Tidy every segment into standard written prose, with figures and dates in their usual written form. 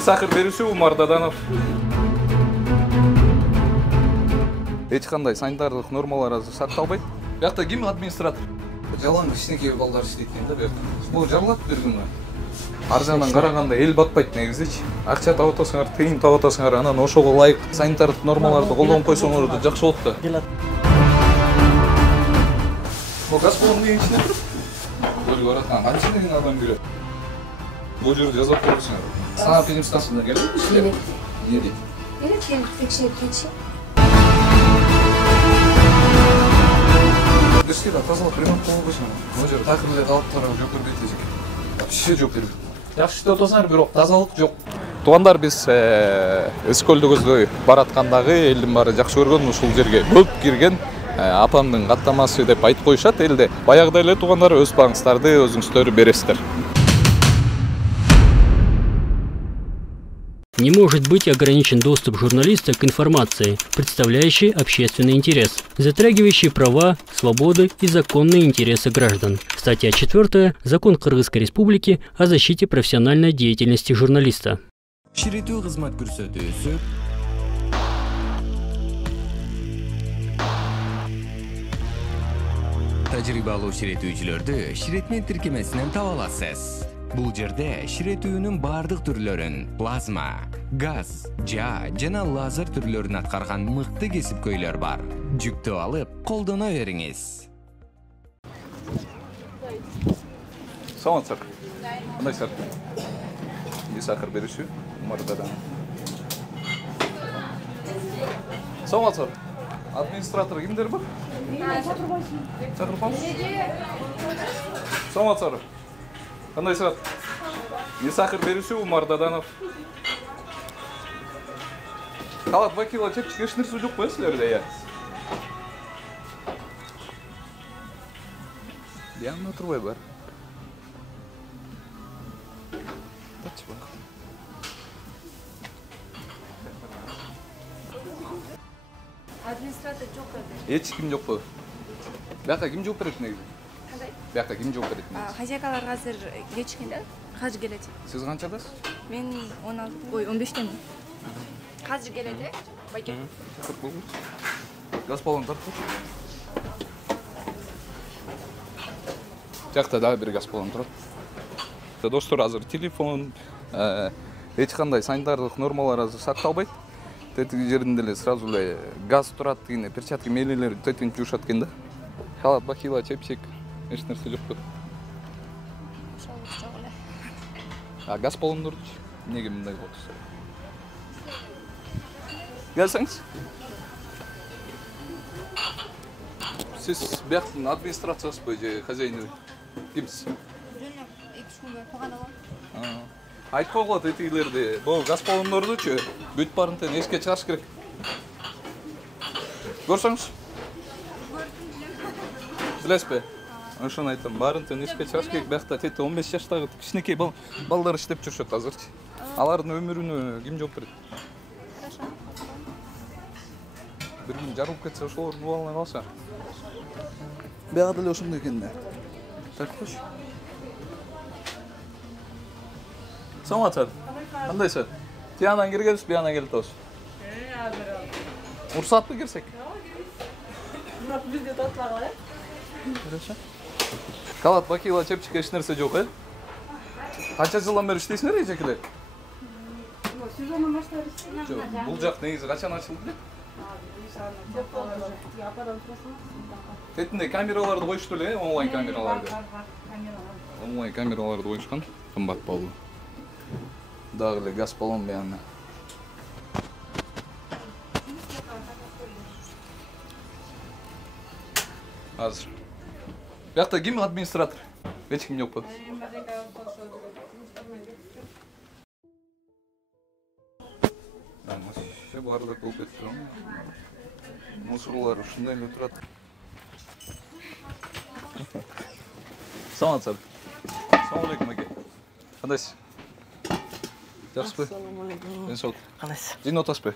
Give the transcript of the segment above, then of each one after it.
Мисахир берүүсү Умар Даданов. Эч кандай санитардык нормалар сакталбайт. Бuyakta ким администратор? Жалаң кичинекей балдар иштейт экен да бuyakta. Бул жарылат бир күнү. Ар жагынан караганда эл батпайт негизичи. Акча таап атасыңар, тыйын таап атасыңар, анан ошого ылайык санитардык нормаларды колдонуп койсоңор да жакшы болот да. Бул газ баллонун ичине туруп, көрүп баратқан канча деген адам кирет. Бул жерде жазап коюңар. Сага фильм стасында келет иштеп. Эмне дейт? Келет, текшерип кетиши. Дешти да тазалап ремонт кылып койсоң. Бул жер такыр эле калыптар жок бербейт эчек. Вообще жок бербейт. Жакшы иштеп атасыңар, бирок тазалык жок. Туугандар, биз Эскөлдөгөздөй бараткандагы элдин баары жакшы көргөн ушул жерге көп кирген апамдын каттамасы деп айтып коюшат элде. Баягыдай эле туугандар, өз багыңыздарды өзүңүздөр бересиздер. Не может быть ограничен доступ журналиста к информации, представляющей общественный интерес, затрагивающей права, свободы и законные интересы граждан. Статья 4. Закон Кыргызской Республики о защите профессиональной деятельности журналиста. Ширетүү кызмат көрсөтүүсү тажрыйба алуу ширетүүчүлөрдү ширетме тиркемесинен таба аласыз. Бул жерде ширетүүнүн бардык түрлөрүн, плазма, газ, жана лазер түрлөрүн аткарган мыкты кесипкөйлөр бар. Жүктөө алып, колдоно бериңиз. Саламатсыздар. Кандайсыздар? Мисахир берүүсү Умар Даданов. Саламатсыздар. Администратор кимдер бар? Чакырбаңыз. Саламатсыздар. Кандайсыздар? Мисахир берүүсү Умар Даданов. Калат вакила чепчик эч нерсе жок го силерде я? Yanına turbayı var. Kaç bak. Администратор жок да. Эч ким жок го. Бияка ким жооп берет негизи? Кандай? Бияка ким жооп берет негизи? Хозяйкалар азыр кечкен да. Казыр келет. Сиз канчадасыз? Мен 16, 15-темин. Казыр келет, байке. Чакырып болгуз. Газ баллон тартып. Жакта дагы бир газ баллон турат. Достор, азыр телефон, эч кандай санитардык нормалар азыр сакталбайт. Тетиги жеринде эле сразу эле газ турат деген перчатка мээлелер тетинип жуушат экен да. Халат, бакила, чепчик, эч нерсе жок. Жок эле. А газ баллондорчу эмнеге мындай болду? Келсеңиз. Сиз бияктын администрациясызбы же хозяины? Кимсиз? Жөнөп 2 күнгө тууган алам. Айтып койгула тетигилерди. Бул газ баллондордучу бүт барынтен эшикке чыгарыш керек. Көрсөңүз? Билесизби? Ошону айтам. Барынтен эшикке чыгарыш керек. Биякта тети 15 жаштагы кичинекей балдар иштеп жүрүшөт азырчы. Алардын өмүрүнө ким жооп берет? Хорошо. Бир күн жарылып кетсе ошолордун балына калса. Бияка деле ошондой экен да. Тартып койчу. Саламатсыздар. Кандайсыздар? Тиянан киргенбиз, биянан келип атабыз. Уруксатпы кирсек? Бирок бизге тартпагыла, Хорошо. Калат, бакила, чепчик эч нерсе жок, Канча жылдан бери иштейсиңер эжекелер? Сезондон баштап иштейм. Жок, бул жак негизи качан ачылды деп? Тетинде камераларды коюшту эле, онлайн камераларды. Онлайн камераларды коюшкан, кымбат болду. Дагы эле газ баллон менен. Азыр. Биякта ким администратор? Эч ким жокпу. Все бардык болуп кетти. Мусорлар ушундай эле турат. Саламатсыздар. Assalomu alaykum aka. Qandaysiz? Yaxshimi? Assalomu alaykum. Deng sog'. Qandaysiz? Jin otasizmi?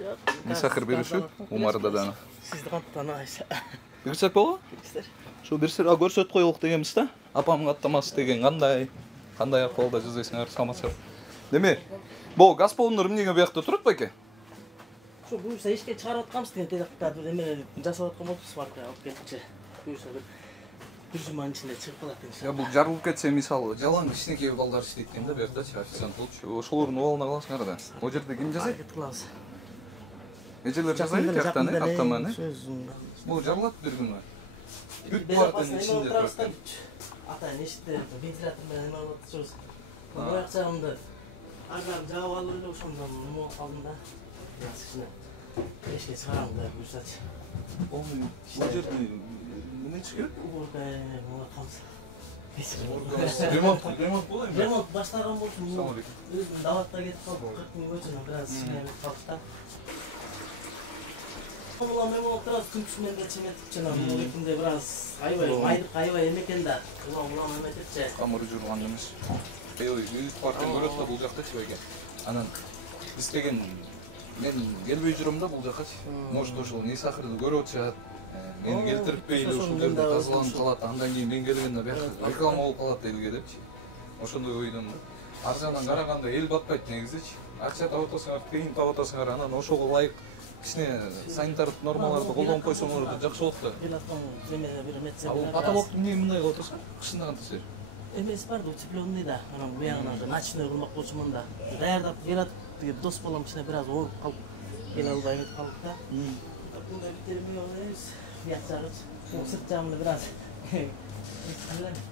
Yo'q. Mисахир берүүсү Умар Даданов. Сизди кантип тааныйсыз? Көрсөт болобу? Билесиздер. Шу берсер, көрсөтүп коелук дегенбиз да. Апамдын каттамасы деген кандай? Кандай акыбалда жасайсыңар? Саламатсыздар. Неме? Бул газ баллондор эмнеге буякта турат байке? Şu buyursa işke çıkarıp atkamız diye dedik demeleri жасап аткан болупсуз барка алып келдикчи. Buyursa bir жуманын içinde чыгып калат demiş. Я бул жарылып кетсе мисалы, жалаң кичинекей балдар иштейт экен да, буяктачы официант болчу. Ошолордун абалына каласыңар да. Ол жерде ким жасайт? Аракет кылабыз. Эжелер жасайт жактан, автоманы. Сөзүн. Бул жарылат бир күнү. Бүт бардын ичинде турат экен. Ата неште вентилятор менен эме болуп атышыбыз. Буяк жагында агар жаап алып эле ошондо эме болуп калдым да. Кичине эшке чыгарам да буйрсачы. Бул жерде эмне чыгат? Убурда мола калса. Ремонт болайбы? Ремонт баштаган болчу. Өзүм даватта кетип калдым. 40 миң көчөнө бир аз кичине калдык да. Улам эме болуп турат, күн түшүнөн да чеметип жана бул экинде бир аз айбай эме экен да. Улам эметипчи. Камыр журган эмес. Ой, үз партын көрөт да бул жактачы байке. Анан истеген мен келбей жүрөм да бул жакачы. Может ошол Несахырды көрүп атышат. Мени келтириппейли ушул жерде тазаланып калат. Андан кийин мен келгенде бияк реклама болуп калат элге депчи. Ошондой ойдон ар жагынан караганда эл батпайт негизичи. Акча таап атасыңар, кыйын таап атасыңар, анан ошого ылайык кичине санитардык нормаларды колдонуп койсоңор да жакшы болот да. Келаткан неме бир метсе. Ал потолокту эмне мындай кылып атасың? Кышында кантесе? Эмес бар да утепленный да. Анан буягынан ночной кылмак болчумун да. Даярдап келат дос балам кичине бир аз ооруп калып келе албай кетип калдык да. Мындай битерме эмес. Буяк жагы сырт жагында бир аз.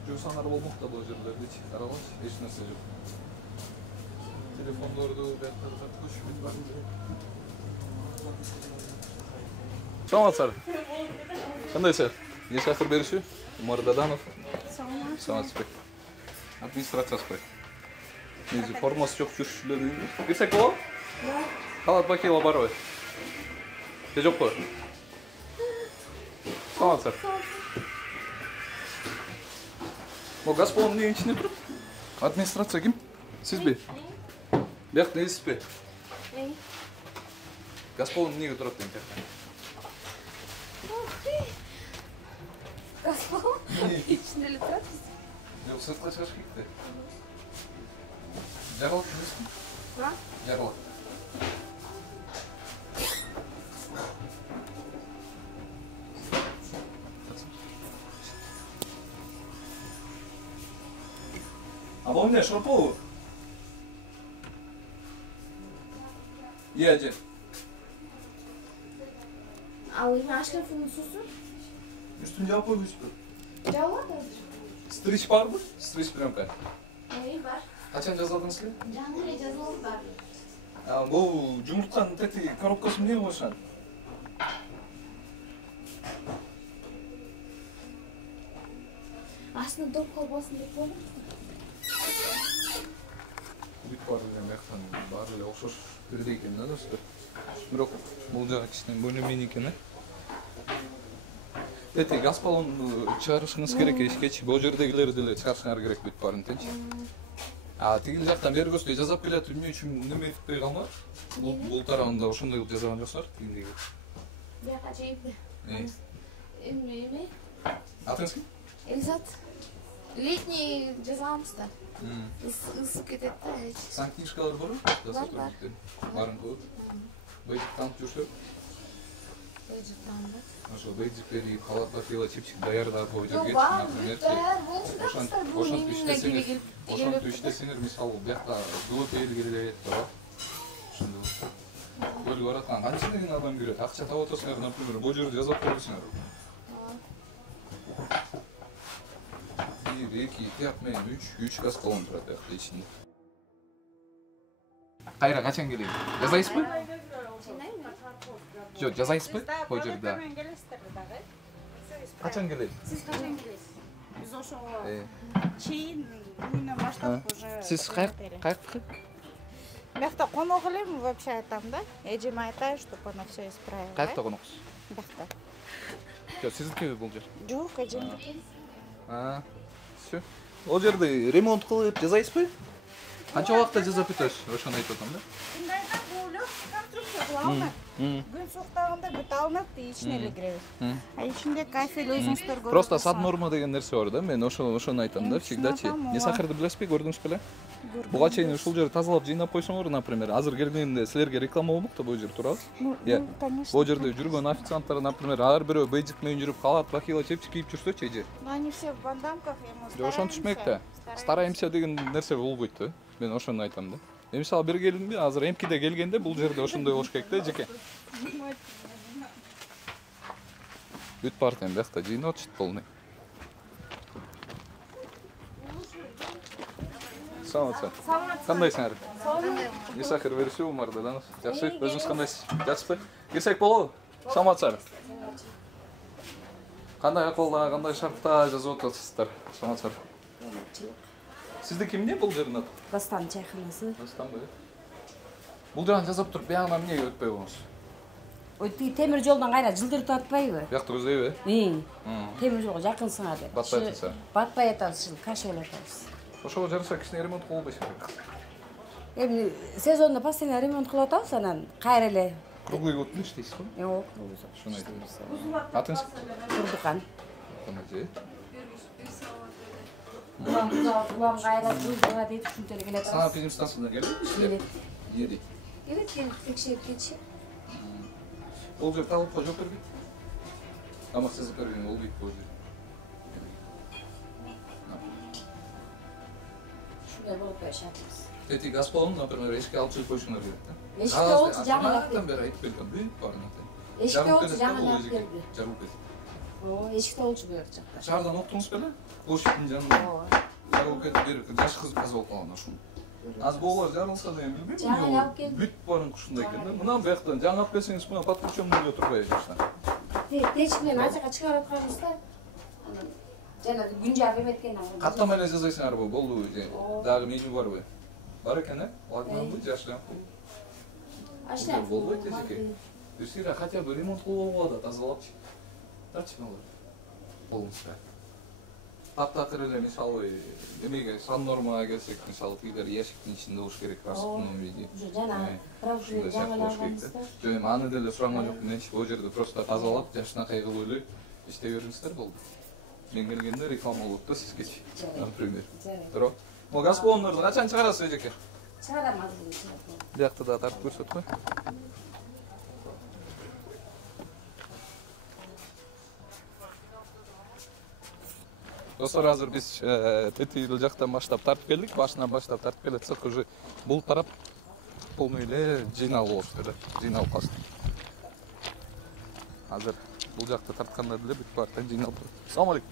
Жусанар болмок да бул жерлердечи. Карагылчы, эч нерсе жок. Телефондорду бияктан көчүп бар. Саламатсыздар. Кандайсыздар? Несахыр бериши? Умар Даданов. Саламатсызбы. Администрациясы. Негизи формасы жок жүрүшчүлөр. Кирсек болобу? Да. Халат бакела барбы? Же жокпу? Саламатсыздар. Бул газ баллонун эмненин ичинде туруп? Администрация ким? Сизби? Биякта эсизби? Газ баллон эмнеге турат дейм биякта? Газ баллон içinde эле турат. Жок, сыртка чыгыш керек да. Жарылат эмеспи? Ба? Жарылат. А бул эмне шурпу? Же. Ал эми ашкафтын суусу? Үстүн жаап койбойсузбу? Жаап атат. Стрич барбы? Стрич пленка. Бар. Качан жаздыңыз эле? Жаңы эле жазылып бар. Бул жумуртканын тети коробкасы эмне коюшат? Астына доп колбосын деп коюм. Бүт бар эле мыяктан баары эле окшош бирдей экен да достор. Бирок бул жагы кичине бөлүнмөн экен. Тети газ баллонду чыгарышыңыз керек эшкечи. Бул жердегилерди деле чыгарышыңар керек бүт баарын тенчи. Тигил жактан бери көздөй жазап келет, эмне үчүн неме этпей калмак? Бул тарабында ошондой кылып жазган жоксуңар тигиндеги. Бияка чейипти. Эме? Атыңыз ким? Элизат. Летний жазамыз да. Ысып кетет да. Санкнижкалар барбы? Бар. Барын коюп. Бейджик танып жүрсөк. Бейджик танып. Ошо бейджик берип, халат бакела чипчик даярдап коюп жүргөн. Даяр болчу да. Ошонтип иштесеңер, мисалы, биякта ГВП келет да. Ошондой. Көлүп бараткан канча деген адам кирет? Акча таап атасыңар, например, бул жерде жазап койсоңар. 1, 2, 3 газ баллон турат биякта ичинде. Кайра качан келейин? Жазайсызбы? Жок, жазайсызбы? Бул жерде. Качан келейин? Сиз качан келесиз? Биз ошого чейин үйүнөн баштап уже. Сиз каяктыкы? Биякта конок элем, вообще айтам да. Эжеме айтайын, чтобы она все исправила. Каякта коноксуз? Биякта. Жок, сиздики бул жер. Жок, эжемдики. Всё. Ол жерде ремонт кылып жазайсызбы? Канча убакытта жасап бүтөсүз? Ошону айтып атам да. Мындайда бул конструкция кылабыз. Күн суктаганда бүт алынат, ичине эле киребиз. Ичинде кафель өзүңүздөр көрүп. Просто сад норма деген нерсе бар да. Мен ошону айтам да, всегдачы. Несахырды билесизби, көрдүңүз беле? Буга чейин ушул жерди тазалап жыйнап койсоңор, например, азыр келгенде силерге реклама болмокто бул жер туурабы? Иә. Бул жерде жүргөн официанттар, например, ар бирөө бейжик менен жүрүп калат, бахила чепчик кийип жүрсөчү эже. Но они все в бандамках, ему Жок, ошон түшмөк да. Стараемся деген нерсе болбойт да. Мен ошону айтам да. Мисалы бир келинби, азыр эмкиде келгенде бул жерде ошондой болуш керек да, жеке. Бүт партиям биякта жыйнап атышты полный. Саламатсың. Кандайсың ары? Исахир беришип умарда да. Жакшы, өзүңүз кандайсыз? Жакшыбы? Кирсек болобу? Саламатсыздар. Кандай акылда, кандай шартта жазып атасыздар? Саламатсыздар. Сиздики эмне бул жердин аты? Дастан чайханасы. Дастанбы? Бул жагын жасап туруп, биягына эмнеге өтпөй коңуз? Ой, тиги темир жолдон кайра жылдырып атпайбы? Биякта көздөйбү? Темир жолго жакынсыңар деп. Батпай атасың. Батпай атабыз, кашелеп атабыз. Ошого жарыса кичине ремонт кылбайт керек. Эми сезондо постоянно ремонт кылып атабыз, анан кайра эле. Круглый год не иштейсиз го? Жок, Ошону айтабыз. Атыңыз? Турдукан. Тамажы. Улам кайра турдуга дейт, ушинтип эле келе Сага атабыз. фильм станциясына келип иштеп. Еди. Evet, gelip tekşeyip geçeyim. Бул жер талапка жооп бербейт. Тамаксыздык берген болбойт бул жер. Ушундай болуп жашайбыз. Тети газ баллон, например, эшикке алып чыгып коюшуңар керек да. Эшикке болчу жаңы алып Жамааттан бери айтып келген, бүт барын ата. Эшикте болчу жаңы алып келди. Жарылып кетти. О, эшикте болчу бул жакта. Шаардан октуңуз беле? Площадьтын жанында. Жарылып кетип бери жаш кыз каза болуп калган ошону. Аз болар жарылса деген билбейм. Жаңы алып келди. Бүт барын ушундай экен да. Мына бияктан жаңы алып келсеңиз, мына подключённый турбай жашна. Течик менен ачакка чыгарып атканбыз да. Анан жана күн жагып эметкен анан. Каттама эле жасайсыңарбы? Болдубу? Дагы меню барбы? Бар экен, э? Ладнабы, жаштан. Ашлап Болбойт эжеке. Бирсире хотя бы ремонт кылып алып да тазалапчы. Тарчы алып. Болмуска. Таптакыр эле мисалы эмеге сан нормага келсек, мисалы тигилер ящиктин ичинде болуш керек, расходном виде. Уже жана правшуй жаңылабыз да. Жок, эми аны деле суранган жок, менчи бул жерде просто тазалап, жашынакай кылып эле иштей бериңиздер болду. Мен келгенде реклама болот да сизгечи, например. Туурабы? Могу газ баллондорду качан чыгарасыз эжеке? Чыгарам азыр чыгарам. Биякта да тартып көрсөт кой. Достор, азыр биз тети жактан баштап тартып келдик, башынан баштап тартып келатсак, уже бул тарап полный эле жыйналып болушту эле, жыйналып калышты. Азыр бул жакта тартканда деле бүт баары жыйналып турат. Салам алейкум.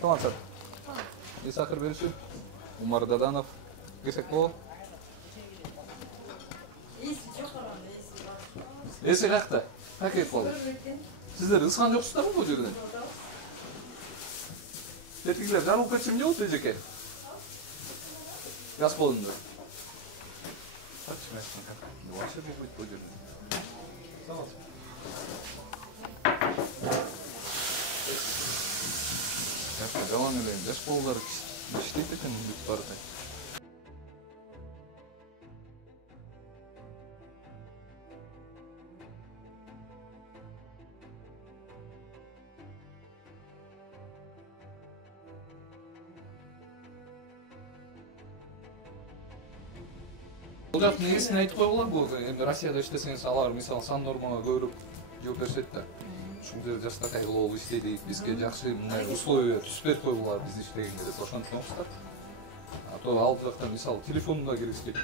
Саламатсыздар. Исахир беришип, Умар Даданов, кирсек болобу? Эси каякта? Какой болду? Сиздер ысган жоксуздарбы бул жерден? Тетигилер жарылып кетсе эмне болот эжеке? Газ баллонду. Вообще болбойт бул жерде. Саламатсызбы? Жалаң эле жаш балдар иштейт экен бүт баарында. Бул жактын негизин айтып койгула, бул эми Россияда иштесеңиз алар мисалы сан нормага көбүрөөк жооп беришет да. Ушул жерде жастакай кылып иштейдик, бизге жакшы мындай условия түзүп берип койгула биз иштегенге деп ошентиңиздар. А то ал жакта мисалы телефонуна киргизбейт.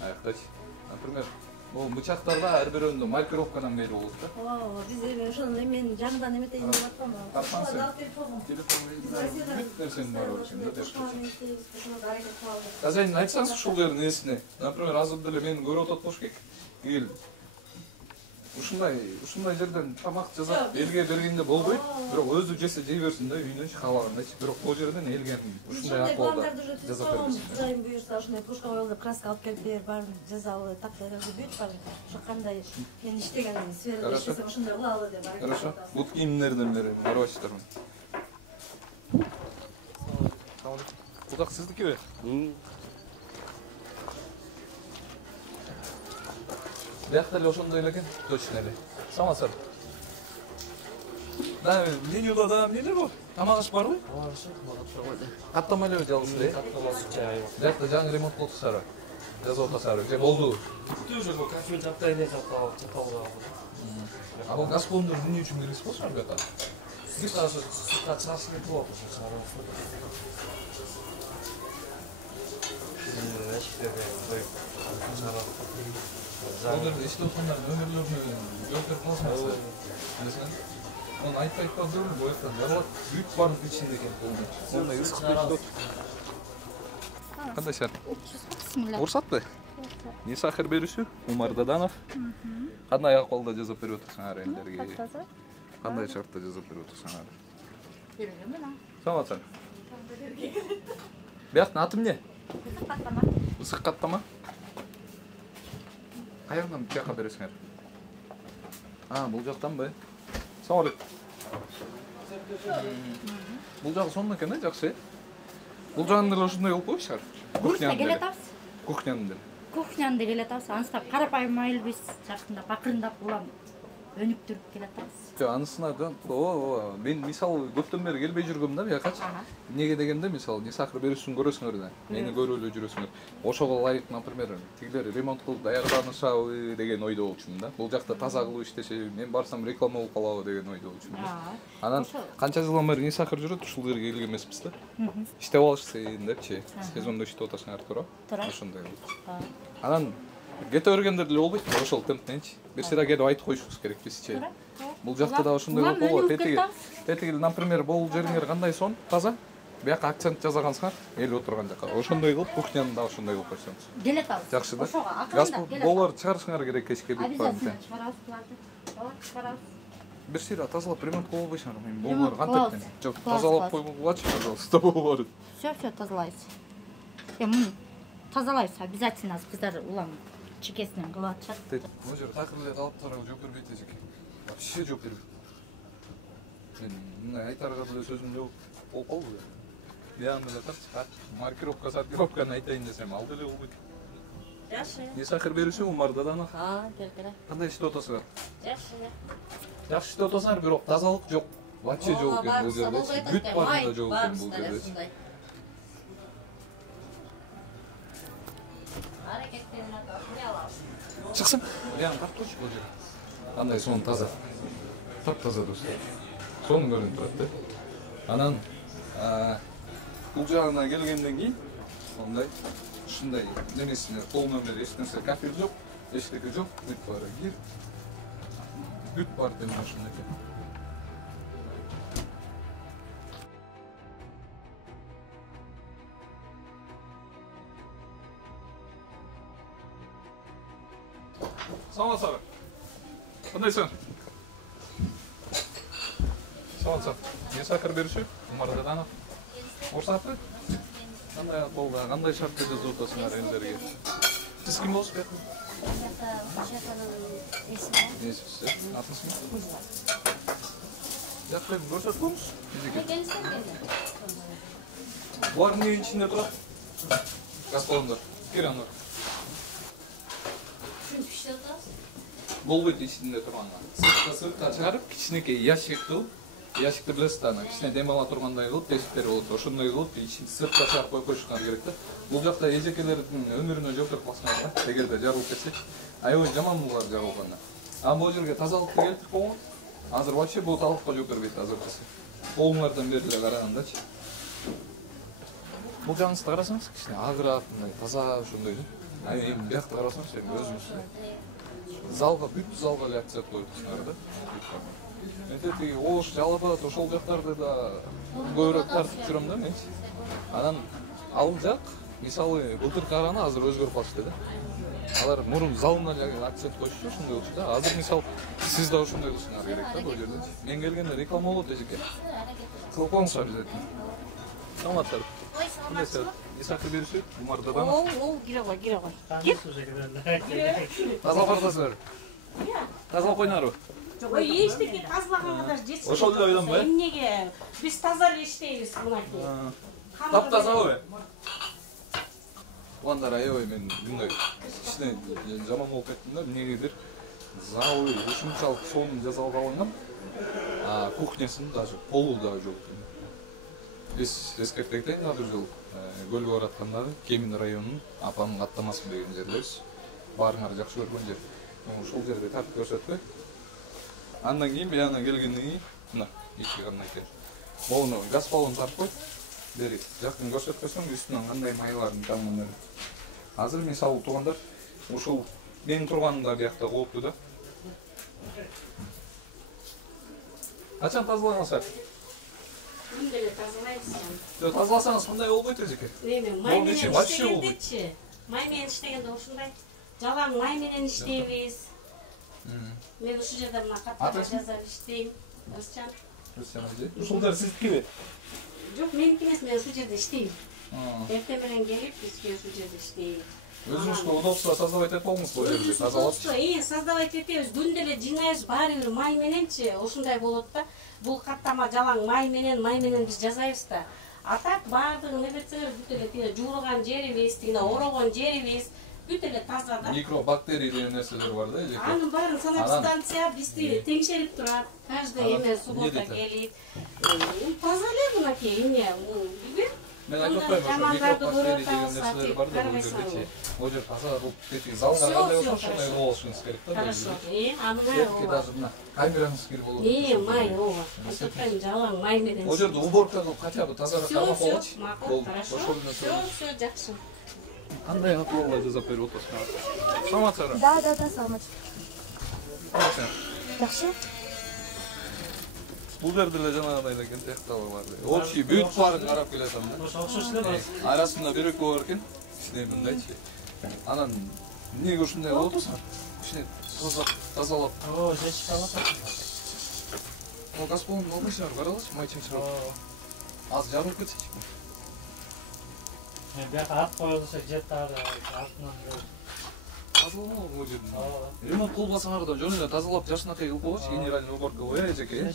Аяктачы. Например, бул бычактарда ар бирөөнүндө маркировкадан мейли болот да. Биз эми ошону эмен жаңыдан эметейин деп атканбы. Телефон бүт нерсенин баары бар экен да. Хозяин, айтсаңыз ушул жердин несине. Например, азыр деле мени көрүп атат болуш керек. Эл ушундай жерден тамак жасап элге бергенде болбойт. Бирок өзү жесе жей берсин да, үйүнөн каалагандайчы. Бирок бул жерден элге ушундай акыбалда жасап бербесин. Кудайым буюрса, ушундай кружка коюлуп, краска алып келип берип, баарын жазалып, тактап бүт баарын. Ошо кандай мен иштеген сферада иштесем ошондой кылалы деп. Хорошо. Бут кийимдерден бери барбайсыздарбы? Кудак сиздикиби? Биякта эле ошондой эле экен, точно эле. Саламатсыздар. Да, менюда да эмнелер бар? Тамак аш барбы? Каттама эле жалгыз эле. Жакта жаңы ремонт кылып атышары. Жазып атышары. Же болду. Тоже кафе жаптай жатабы. А бул газ баллондор эмне үчүн керек болчу бияка? Сыртка чыгышып болот ошо. Бул жерде иштеп аткандар нөмөрлөрүнө жооп берип каласың. Билесиң? Onu ayttan sonra bu yaktan yarat büyük varlık içinde ekan. Onda ısıtma. Qanday shart? Bismillah. Ko'rsatdi. Nisahir berishü Umar Dadanov. Qanday ahvolda jazop berib o'tirsan arenlarga? Qanday shartda jazop berib o'tirsan? Berganman ha. Salamasan. Bu yoqning ati ne? Isık qattama. Qayerdan bu yoqqa berasizlar? Ha, bu yoqdanmi? Assalomu alaykum. Бұл жағы сонда екен, жақсы. Бұл жағында осындай болып қой шығар. Кухняның. Кухняның келе атабыз. Аныстап қарапайым айыл біз жақында бақырындап улам өніп тұрып келе атабыз. Анысына мен мисалы көптен бері келбей жүргөм да бияқач. Неге дегенде мисалы Нисахир берүүсүн көрөсүңөр да. Мени көрүп эле жүрөсүңөр. Ошого ылайык, например, тигилер ремонт кылып даярданышабы деген ойдо болчумун да. Бул жакта таза кылып иштешеби, мен барсам реклама болуп калабы деген ойдо болчумун да. Анан канча жылдан бери Нисахир жүрөт, ушул жерге келген эмеспиз да. Иштеп алышсың депчи. Сезондо иштеп атасыңар туура. Ошондой. Анан кете бергендер деле болбойт, ошол темптенчи. Бир сыйра келип айтып коюшубуз керек бизчи. Бул жакта да ошондой болуп калат. Тетиги, например, бул жериңер кандай сон, таза. Бияка акцент жазагансыңар, эл отурган жака. Ошондой кылып, кухняны да ошондой кылып койсоңуз. Келе атабыз. Жакшы да. Газ болор чыгарышыңар керек кечке бүт барып. Обязательно чыгарабыз буларды. Чыгарабыз. Бир сыйра тазалап ремонт кылып койсоңар, мен болор кантип. Жок, тазалап койгулачы, пожалуйста, болор. Всё тазалайсыз. Муну тазалайсыз обязательно, кыздар улам чекесинен кылып атышат. Бул жер такыр эле талаптарга жооп бербейт эжеке. Вообще жооп бербейт. Мен мындай айтарга деле сөзүм жок болуп калды. Биягында эле тарчы, маркировка, сортировканы айтайын десем, ал деле болбойт. Жакшы. Нисахир берүүсү Умар Даданов. Келе. Кандай иштеп атасыңар? Жакшы. Жакшы иштеп атасыңар, бирок тазалык жок. Вообще жок экен бул жерде. Бүт барында жок экен бул жерде. Чыксын. Биягын тарткычы бул жер. Кандай сон таза. Тап-таза достор. Сонун көрүнүп турат да. Анан бул жагына келгенден кийин сондай ушундай немесине кол номер эч нерсе кафель жок, эчтеке жок, бүт бары кир. Бүт бар деме ошондой экен. Саламатсызбы? Кандайсың? Саламатсыз. Нисахир берүүсү Умар Даданов. Орсапты? Кандай болду? Кандай шартта жазып атасыңар элдерге? Сиз ким болосуз? Эсипсиз. Атыңызбы? Жакшы, көрсөткөнсүз. Булар эмненин ичинде турат? Газ баллондор. Кир аны. Болбойт ичинде турганда. Сыртка чыгарып, кичинекей ящикти билесиз да, кичине дем ала тургандай кылып, тесиктер болот. Ошондой кылып, ичин сыртка чыгарып коюп коюшуңар керек да. Бул жакта эжекелердин өмүрүнө жооп берип калсаңар да, эгерде жарылып кетсе. Аябай жаман булар жарылганда. А бул жерге тазалыкты келтирип койгон. Азыр вообще бул талапка жооп бербейт азыркысы. Колуңардан бери эле карагандачы. Бул жагыңызды карасаңыз, кичине агыраак, таза ошондой. А эми биякты карасаңыз, өзүңүз залга, бүт залга эле акцент коюпсуңар да. Тиги Ош, Жалапат, ошол жактарды да көбүрөөк тартып жүрөм да менчи. Анан ал жак, мисалы, былтыр караганда азыр өзгөрүп калышты да. Алар мурун залына эле акцент коюшчу, ошондой болчу да. Азыр мисалы, сиз да ошондой кылсаңар керек да бул жерде. Мен келгенде реклама болот эжеке. Кылып коюңуз обязательно. Саламатсызбы? Кандайсыздар? Нисахир берүүсү Умар Даданов. Кире кой. Тазалап атасыздар. Тазалап койнарбы? Ой, эчтеке тазалаганга даже жетишпейт. Ошол эле ойлонбой? Эмнеге? Биз таза эле иштейбиз мынакей. Тап-тазабы? Уландар аябай мен мындай кичине жаман болуп кеттим да, эмнегедир залы ушунчалык сонун жасалып алынган. кухнясын даже полу да жок. Биз эскертек дейм бир жол көлгө бараткандагы Кемин районунун апамдын каттамасы деген жерлерибиз. Баарыңар жакшы көргөн жер. Ушул жерде тартып көрсөтпөй. Андан кийин баягы келгенден кийин мына ичи кандай экен. Моуну газ баллон тартып койуп бери жакын көрсөткөсөң үстүнөн кандай майлардын тамганы. Азыр мисалы туугандар ушул менин турганымда биякта коопту да. Качан тазалагансыздар? Күндө эле тазалайбыз. Тазаласаңыз кандай болбойт эжеке? Май менен иштегендечи. Май менен иштегенде ушундай жалаң май менен иштейбиз. Мен ушул жерде мына каттама жазап иштейм. Рысчан. Ушул жер сиздикиби? Жок, меники эмес, мен ушул жерде иштейм. Эртең менен келип, бизге ушул жерде иштейм. Өзүңүзгө удобство создавать этип болуңуз бу жерди тазалап? Создавать этебиз, күндө эле жыйнайбыз, баары бир май мененчи, ушундай болот да. Бул каттама жалаң май менен биз жасайбыз да. А так баардыгын эметсеңер бүт эле тиги жуурган жерибиз, тиги орогон жерибиз бүт эле таза да. Микробактерия деген нерселер бар да, эжеке. Анын баарын санэпстанция бизди теңшерип турат. Каждый эме суббота келип. Таза эле мынакей эмне, билбейм. Мен айтып атпаймынбы, микробактерия деген нерселер бар да бул жердечи. Ол жер таза болуп кетип залга кандай болсо ошондой болушуңуз керек да. Хорошо. Аны даже мына камераңыз кирип болот. Май ооба. Айтып жалаң май менен. Ол жерде уборка кылып хотя бы тазараак кармак болочу. Макул, хорошо. Всё жакшы. Кандай акылга жасап берип атасыңар? Саламатсызбы? Да, саламатчы. Жакшы. Бул жерде эле жанагындай экен текталар. Общий бүт баарын карап келесем да. Окшош эле. Арасында бир экөө бар экен. Кичине мындайчы. Анан эмнеге ушундай болуп атасыңар? Кичине тазалап. Жечип алат. Ол газ баллонун албайсыңар, каралачы, май чыңчырап. Аз жарылып кетсечи. Бияка ат коюлса жет артынан Тазалап бул жерди. Ремонт кылбасаңар да жөн эле тазалап жашынакай кылып койгочу, генеральный уборка кой эжеке.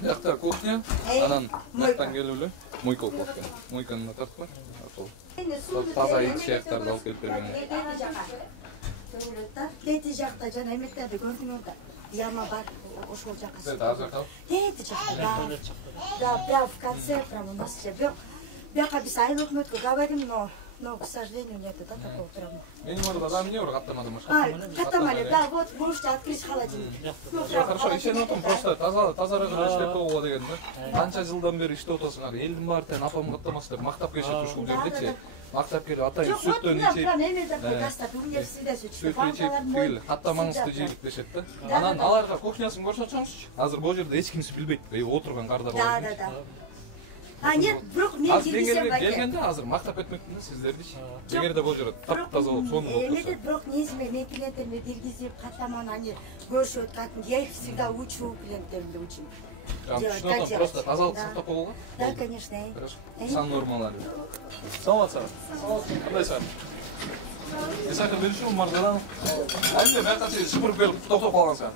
Биякта кухня, анан мактан келип эле мойка болуп аткан. Мойканы тартып кой. Таза ит сыяктарды алып келип берген. Тети жакта жана эметтерди көрдүңөр да. Яма бар, ошол жакка. Таза. Тети жакта. Да, прямо в конце, прямо у нас же бёк. Бияка биз айыл өкмөткө говорим, но, к сожалению, нету, да, такого прямо. Менин ордо да эмне бар каттамада маш? Каттамали, да, вот, можете открыть холодильник. Хорошо, ишенип атам, просто тазараак иштеп койгула деген да. Канча жылдан бери иштеп атасыңар? Элдин баары тең апам каттамасы деп мактап келишет ушул жердечи. Мактап келип атайын сүттөн ичип. Сүт ичип, каттамаңызды жыйылып дешет да. Анан аларга кухнясын көрсөтсөңүзчү. Азыр бул жерде эч кимси билбейт. Отурган кардар бар. Да. Нет, бирок мен киргизем байке. Келгенде азыр мактап этмекмин сиздердичи. Эгерде бул жер таптаза болуп сонун болуп турса. Эметет, бирок несиме мен клиенттериме киргизип, каттаманы ани көрүшүп аткан. Я их всегда учу, клиенттеримди учу. Просто тазалык сактап койгула. Да, конечно. Хорошо. Сан нормалары. Саламатсызбы? Кандайсың? Эсакы беришүү маржадан. Эмне бияка сен шыпырып келип токтоп калгансың?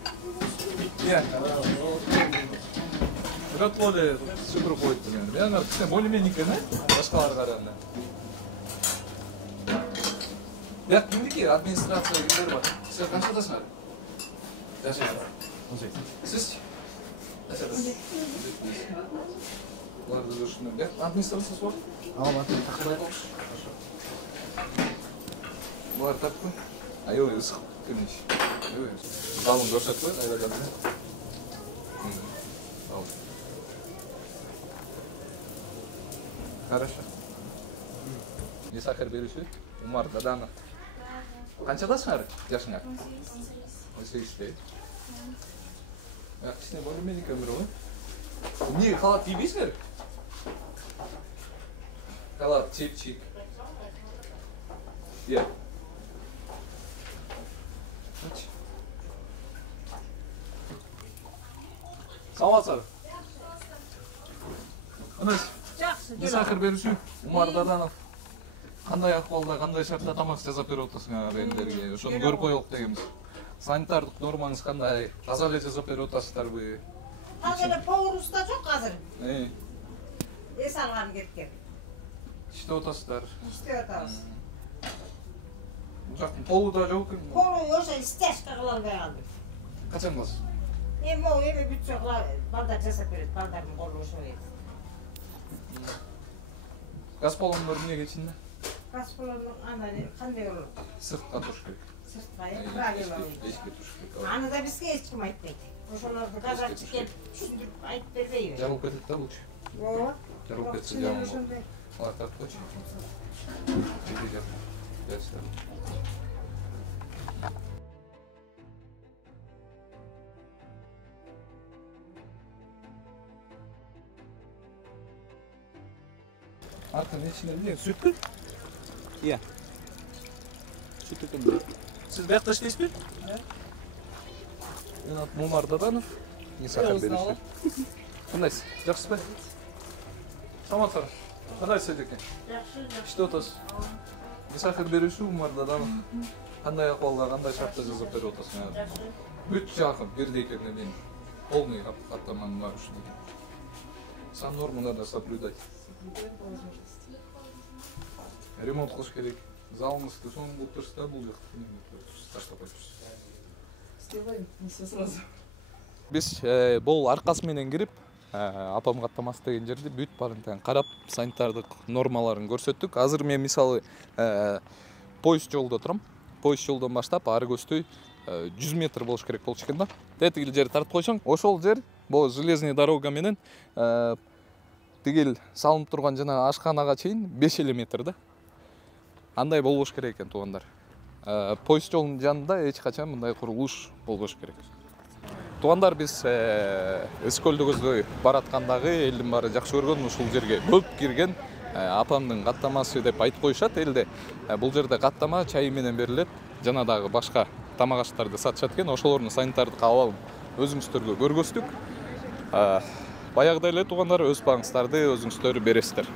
Рад боле шыпырып коюп деген. Мен артта более-менее экен, башкаларга караганда. Бияк кимдики? Администрация кимдер бар? Сиз канчадасыңар? Жашайсыздар. 18. Сиз? Бұларды жүршінің бәк администрациясы бар? Ооба, такырдай болчу. Бұлар таппы? Айой, ысық күнеш. Залын көрсөтпөй, айда жадыр. Хорошо. Не сахар беруші? Умар, Дадана. Қаншадасыңар жашыңар? 18. Кішіне более-менее көмір ғой. Не, халат кийбейсіңер? Халат, чепчик. Иә. Саламатсызбы? Кандайсыз? Жакшы. Не сахар беруші? Умар Даданов. Кандай акыбалда, кандай шартта тамак жасап берип атасыңар элдерге? Ошону көрүп коелук дегенбиз. Санитардык нормаңыз кандай? Таза эле жасап берип атасыздарбы? Азыр эле поварыбызда жок азыр. Эс алган кеткен. Иштеп атасыздар. Иштеп атабыз. Бул жактын полу да жок экен. Полу ошо стяжка кыла албай калды. Качан кыласыз? Эми о эми бүтсө балдар жасап берет, балдардын колу ошо берет. Газ баллондор эмнеге ичинде? Газ баллондун аны кандай болот? Сыртка туруш керек. Сыртка, правила. Эчке туруш керек. Аны да бизге эч ким айтпайт. Ошолорду газатчы келип түшүндүрүп айтып бербейби? Жабылып кетет да булчу. Ооба. Жабылып кетсе Чынын жабылып. ошондой. Алар тартып койчу. Жеке жап. Берсиздер. Артын ичинде эмне? Сүткү? Иә. Сүт экен. Сиз бияқта иштейсизби? Мен аты Мумар Даданов. Исахан беришти. Кандайсыз? Жакшысызбы? Саламатсызбы? Кандайсыз экен? Жакшы. Иштеп атасыз? Исахан беришти Мумар Даданов. Кандай акыбалда, кандай шартта жазып берип атасың? Жакшы. Бүт жакын бирдей экенин мен полный каттаманы бар ушул. Сан норму надо соблюдать. Ремонт кылыш керек. Залыңызды соң бул турста бул жакты таштап коюпсуз. Сделаем, все сразу. Биз бул аркасы менен кирип, апам каттамасы деген жерде бүт барын карап, санитардык нормаларын көрсөттүк. Азыр мен мисалы поезд жолдо турам. Поезд жолдон баштап ары көздөй 100 метр болуш керек болчу экен да. Тетигил жер тартып койсоң, ошол жер бул железный дорога менен тигил салынып турган жана ашканага чейин 5 метр да. Андай болбош керек экен туугандар. Поезд жолунун жанында эч качан мындай курулуш болбош керек. Туугандар, биз Эскөлдү көздөй бараткандагы элдин баары жакшы көргөн ушул жерге көп кирген апамдын каттамасы деп айтып коюшат элде. Бул жерде каттама чай менен берилет, жана дагы башка тамак аштарды сатышат экен. Ошолордун санитардык абалын өзүңүздөргө көргөздүк. Баягыдай эле туугандар, өз багыңыздарды өзүңүздөр бересиздер.